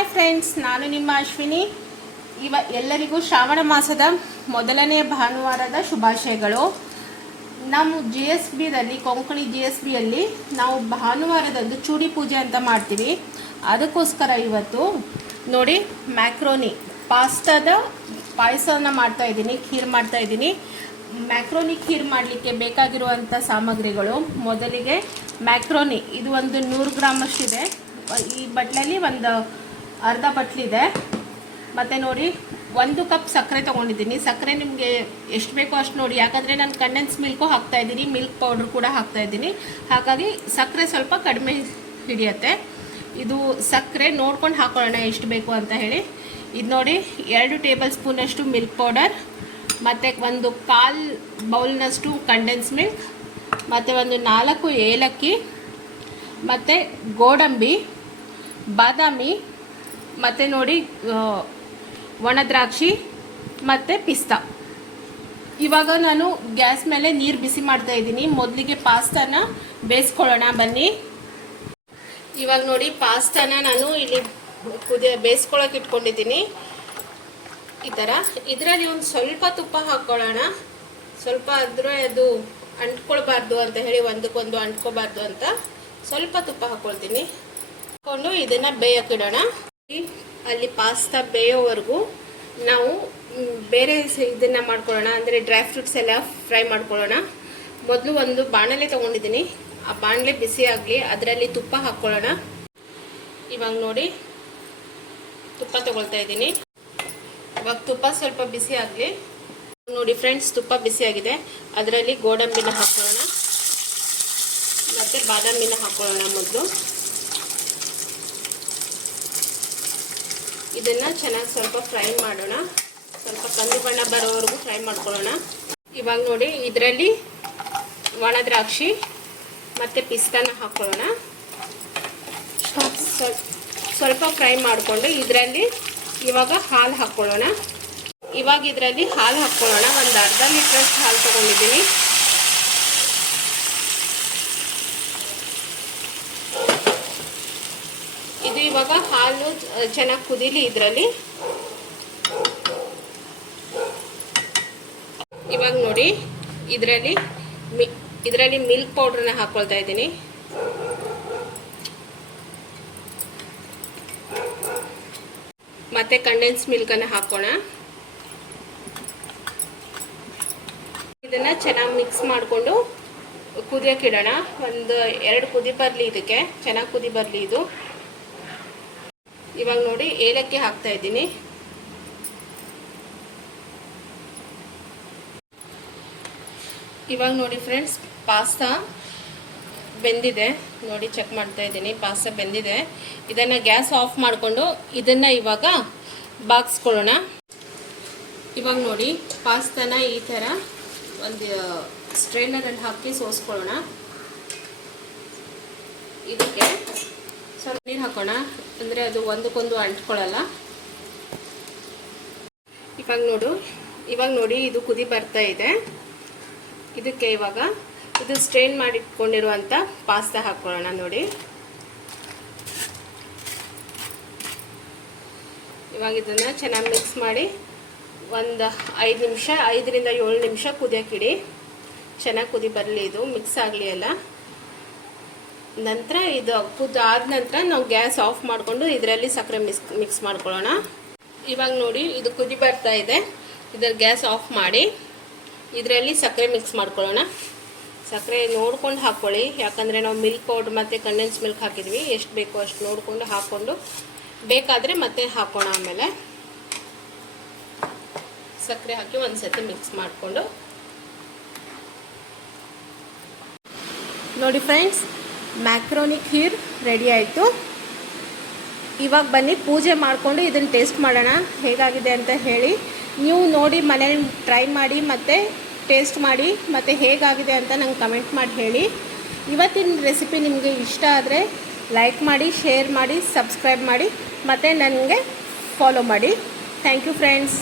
Hi friends, ನಾನು ನಿಮ್ಮ ಅಶ್ವಿನಿ. ಎಲ್ಲರಿಗೂ ಶ್ರಾವಣ ಮಾಸದ ಮೊದಲನೇ ಭಾನುವಾರದ ಶುಭಾಶಯಗಳು. ನಾವು GSBದಲ್ಲಿ ಕೊಂಕಣಿ GSBಯಲ್ಲಿ ನಾವು ಭಾನುವಾರದಂದು ಚೂಡಿ ಪೂಜೆ ಅಂತ ಮಾಡ್ತೀವಿ. ಅದಕ್ಕೋಸ್ಕರ ಇವತ್ತು ನೋಡಿ ಮ್ಯಾಕ್ರೋನಿ ಪಾಸ್ತಾದ ಪಾಯಸವನ್ನು ಮಾಡ್ತಾಯಿದ್ದೀನಿ, ಖೀರ್ ಮಾಡ್ತಾಯಿದ್ದೀನಿ. ಮ್ಯಾಕ್ರೋನಿ ಖೀರ್ ಮಾಡಲಿಕ್ಕೆ ಬೇಕಾಗಿರುವಂಥ ಸಾಮಗ್ರಿಗಳು, ಮೊದಲಿಗೆ ಮ್ಯಾಕ್ರೋನಿ ಇದು ಒಂದು 100 ಗ್ರಾಮಷ್ಟಿದೆ. ಈ ಬಟ್ಲಲ್ಲಿ ಒಂದು ಅರ್ಧ ಬಟ್ಲಿದೆ. ಮತ್ತು ನೋಡಿ 1 ಕಪ್ ಸಕ್ಕರೆ ತೊಗೊಂಡಿದ್ದೀನಿ. ಸಕ್ಕರೆ ನಿಮಗೆ ಎಷ್ಟು ಬೇಕೋ ಅಷ್ಟು ನೋಡಿ, ಯಾಕಂದರೆ ನಾನು ಕಂಡೆನ್ಸ್ ಮಿಲ್ಕು ಹಾಕ್ತಾಯಿದ್ದೀನಿ, ಮಿಲ್ಕ್ ಪೌಡ್ರ್ ಕೂಡ ಹಾಕ್ತಾಯಿದ್ದೀನಿ. ಹಾಗಾಗಿ ಸಕ್ಕರೆ ಸ್ವಲ್ಪ ಕಡಿಮೆ ಹಿಡಿಯುತ್ತೆ. ಇದು ಸಕ್ಕರೆ ನೋಡ್ಕೊಂಡು ಹಾಕೊಳ್ಳೋಣ ಎಷ್ಟು ಬೇಕು ಅಂತ ಹೇಳಿ. ಇದು ನೋಡಿ 2 ಟೇಬಲ್ ಸ್ಪೂನಷ್ಟು ಮಿಲ್ಕ್ ಪೌಡರ್, ಮತ್ತು ಒಂದು 1/4 ಬೌಲ್ನಷ್ಟು ಕಂಡೆನ್ಸ್ ಮಿಲ್ಕ್, ಮತ್ತು ಒಂದು 4 ಏಲಕ್ಕಿ, ಮತ್ತು ಗೋಡಂಬಿ, ಬಾದಾಮಿ, ಮತ್ತು ನೋಡಿ ಒಣ ದ್ರಾಕ್ಷಿ ಮತ್ತು ಪಿಸ್ತಾ. ಇವಾಗ ನಾನು ಗ್ಯಾಸ್ ಮೇಲೆ ನೀರು ಬಿಸಿ ಮಾಡ್ತಾ ಇದ್ದೀನಿ. ಮೊದಲಿಗೆ ಪಾಸ್ತಾನ ಬೇಯಿಸ್ಕೊಳ್ಳೋಣ ಬನ್ನಿ. ಇವಾಗ ನೋಡಿ ಪಾಸ್ತಾನ ನಾನು ಇಲ್ಲಿ ಬೇಯಿಸ್ಕೊಳ್ಳೋಕೆ ಇಟ್ಕೊಂಡಿದ್ದೀನಿ. ಈ ಥರ ಇದರಲ್ಲಿ ಒಂದು ಸ್ವಲ್ಪ ತುಪ್ಪ ಹಾಕ್ಕೊಳ್ಳೋಣ. ಸ್ವಲ್ಪ ಆದರೆ ಅದು ಅಂಟ್ಕೊಳ್ಬಾರ್ದು ಅಂತ ಹೇಳಿ, ಒಂದಕ್ಕೊಂದು ಅಂಟ್ಕೋಬಾರ್ದು ಅಂತ ಸ್ವಲ್ಪ ತುಪ್ಪ ಹಾಕ್ಕೊಳ್ತೀನಿ. ಹಾಕ್ಕೊಂಡು ಇದನ್ನು ಬೇಯೋಕ್ಕಿಡೋಣ. ಅಲ್ಲಿ ಪಾಸ್ತಾ ಬೇಯೋವರೆಗೂ ನಾವು ಬೇರೆ ಇದನ್ನು ಮಾಡ್ಕೊಳ್ಳೋಣ, ಅಂದರೆ ಡ್ರೈ ಫ್ರೂಟ್ಸ್ ಎಲ್ಲ ಫ್ರೈ ಮಾಡ್ಕೊಳ್ಳೋಣ. ಮೊದಲು ಒಂದು ಬಾಣಲೆ ತೊಗೊಂಡಿದ್ದೀನಿ. ಆ ಬಾಣಲೆ ಬಿಸಿ ಆಗಲಿ, ಅದರಲ್ಲಿ ತುಪ್ಪ ಹಾಕ್ಕೊಳ್ಳೋಣ. ಇವಾಗ ನೋಡಿ ತುಪ್ಪ ತೊಗೊಳ್ತಾ ಇದ್ದೀನಿ. ಇವಾಗ ತುಪ್ಪ ಸ್ವಲ್ಪ ಬಿಸಿ ಆಗಲಿ. ನೋಡಿ ಫ್ರೆಂಡ್ಸ್, ತುಪ್ಪ ಬಿಸಿಯಾಗಿದೆ. ಅದರಲ್ಲಿ ಗೋಡಂಬಿನ ಹಾಕ್ಕೊಳ್ಳೋಣ ಮತ್ತು ಬಾದಾಮಿನ ಹಾಕ್ಕೊಳ್ಳೋಣ. ಮೊದಲು ಇದನ್ನು ಚೆನ್ನಾಗಿ ಸ್ವಲ್ಪ ಫ್ರೈ ಮಾಡೋಣ. ಸ್ವಲ್ಪ ಕಂದು ಬಣ್ಣ ಬರೋವರೆಗೂ ಫ್ರೈ ಮಾಡ್ಕೊಳ್ಳೋಣ. ಇವಾಗ ನೋಡಿ ಇದರಲ್ಲಿ ಒಣ ದ್ರಾಕ್ಷಿ ಮತ್ತು ಪಿಸ್ತಾನ ಹಾಕ್ಕೊಳ್ಳೋಣ. ಸ್ವಲ್ಪ ಫ್ರೈ ಮಾಡಿಕೊಂಡು ಇದರಲ್ಲಿ ಇವಾಗ ಹಾಲು ಹಾಕ್ಕೊಳ್ಳೋಣ. ಇವಾಗ ಇದರಲ್ಲಿ ಹಾಲು ಹಾಕ್ಕೊಳ್ಳೋಣ. ಒಂದು ಅರ್ಧ ಲೀಟ್ರಷ್ಟು ಹಾಲು ತೊಗೊಂಡಿದ್ದೀನಿ. ಇದು ಇವಾಗ ಹಾಲು ಚೆನ್ನಾಗಿ ಕುದೀಲಿ ಇದರಲ್ಲಿ. ಇವಾಗ ನೋಡಿ ಇದರಲ್ಲಿ ಮಿಲ್ಕ್ ಪೌಡ್ರನ್ನ ಹಾಕ್ಕೊಳ್ತಾ ಇದ್ದೀನಿ. ಮತ್ತೆ ಕಂಡೆನ್ಸ್ ಮಿಲ್ಕನ್ನು ಹಾಕೋಣ. ಇದನ್ನು ಚೆನ್ನಾಗಿ ಮಿಕ್ಸ್ ಮಾಡಿಕೊಂಡು ಕುದಿಯೋಕೆ ಇಡೋಣ. ಒಂದು 2 ಕುದಿ ಬರಲಿ, ಇದಕ್ಕೆ ಚೆನ್ನಾಗಿ ಕುದಿ ಬರಲಿ ಇದು. ಇವಾಗ ನೋಡಿ ಏಲಕ್ಕಿ ಹಾಕ್ತಾ ಇದ್ದೀನಿ. ಇವಾಗ ನೋಡಿ ಫ್ರೆಂಡ್ಸ್, ಪಾಸ್ತಾ ಬೆಂದಿದೆ. ನೋಡಿ ಚೆಕ್ ಮಾಡ್ತಾ ಇದ್ದೀನಿ, ಪಾಸ್ತಾ ಬೆಂದಿದೆ. ಇದನ್ನು ಗ್ಯಾಸ್ ಆಫ್ ಮಾಡಿಕೊಂಡು ಇದನ್ನು ಇವಾಗ ಬಾಗಿಸ್ಕೊಳ್ಳೋಣ. ಇವಾಗ ನೋಡಿ ಪಾಸ್ತಾನ ಈ ಥರ ಒಂದು ಸ್ಟ್ರೈನರಲ್ಲಿ ಹಾಕಿ ಸೋಸ್ಕೊಳ್ಳೋಣ. ಇದಕ್ಕೆ ಸ್ವಲ್ಪ ನೀರು ಹಾಕೋಣ, ಅಂದರೆ ಅದು ಒಂದಕ್ಕೊಂದು ಅಂಟ್ಕೊಳ್ಳಲ್ಲ. ಇವಾಗ ನೋಡಿ ಇದು ಕುದಿ ಬರ್ತಾ ಇದೆ. ಇದಕ್ಕೆ ಇವಾಗ ಇದು ಸ್ಟ್ರೈನ್ ಮಾಡಿಟ್ಕೊಂಡಿರುವಂಥ ಪಾಸ್ತಾ ಹಾಕ್ಕೊಳ್ಳೋಣ. ನೋಡಿ ಇವಾಗ ಇದನ್ನು ಚೆನ್ನಾಗಿ ಮಿಕ್ಸ್ ಮಾಡಿ ಒಂದು 5 ನಿಮಿಷ, 5ರಿಂದ 7 ನಿಮಿಷ ಕುದಿಯೋಕ್ಕಿಡಿ. ಚೆನ್ನಾಗಿ ಕುದಿ ಬರಲಿ, ಇದು ಮಿಕ್ಸ್ ಆಗಲಿ ಎಲ್ಲ. ನಂತರ ಇದು ಆದ ನಂತರ ನಾವು ಗ್ಯಾಸ್ ಆಫ್ ಮಾಡಿಕೊಂಡು ಇದರಲ್ಲಿ ಸಕ್ಕರೆ ಮಿಕ್ಸ್ ಮಾಡ್ಕೊಳ್ಳೋಣ. ಇವಾಗ ನೋಡಿ ಇದು ಕುದಿ ಬರ್ತಾ ಇದೆ. ಇದರ ಗ್ಯಾಸ್ ಆಫ್ ಮಾಡಿ ಇದರಲ್ಲಿ ಸಕ್ಕರೆ ಮಿಕ್ಸ್ ಮಾಡ್ಕೊಳ್ಳೋಣ. ಸಕ್ಕರೆ ನೋಡ್ಕೊಂಡು ಹಾಕ್ಕೊಳ್ಳಿ, ಯಾಕಂದರೆ ನಾವು ಮಿಲ್ಕ್ ಪೌಡ್ರ್ ಮತ್ತು ಕಂಡೆನ್ಸ್ ಮಿಲ್ಕ್ ಹಾಕಿದ್ವಿ. ಎಷ್ಟು ಬೇಕೋ ಅಷ್ಟು ನೋಡಿಕೊಂಡು ಹಾಕ್ಕೊಂಡು, ಬೇಕಾದರೆ ಮತ್ತೆ ಹಾಕೋಣ. ಆಮೇಲೆ ಸಕ್ಕರೆ ಹಾಕಿ ಒಂದು ಸತಿ ಮಿಕ್ಸ್ ಮಾಡಿಕೊಂಡು ನೋಡಿ ಫ್ರೆಂಡ್ಸ್, ಮ್ಯಾಕ್ರೋನಿ ಖೀರ್ ರೆಡಿ ಆಯಿತು. ಇವಾಗ ಬನ್ನಿ ಪೂಜೆ ಮಾಡಿಕೊಂಡು ಇದನ್ನು ಟೇಸ್ಟ್ ಮಾಡೋಣ ಹೇಗಾಗಿದೆ ಅಂತ ಹೇಳಿ. ನೀವು ನೋಡಿ ಮನೇಲಿ ಟ್ರೈ ಮಾಡಿ ಮತ್ತು ಟೇಸ್ಟ್ ಮಾಡಿ, ಮತ್ತು ಹೇಗಾಗಿದೆ ಅಂತ ನಂಗೆ ಕಮೆಂಟ್ ಮಾಡಿ ಹೇಳಿ. ಇವತ್ತಿನ ರೆಸಿಪಿ ನಿಮಗೆ ಇಷ್ಟ ಆದರೆ ಲೈಕ್ ಮಾಡಿ, ಶೇರ್ ಮಾಡಿ, ಸಬ್ಸ್ಕ್ರೈಬ್ ಮಾಡಿ, ಮತ್ತು ನನಗೆ ಫಾಲೋ ಮಾಡಿ. Thank you friends.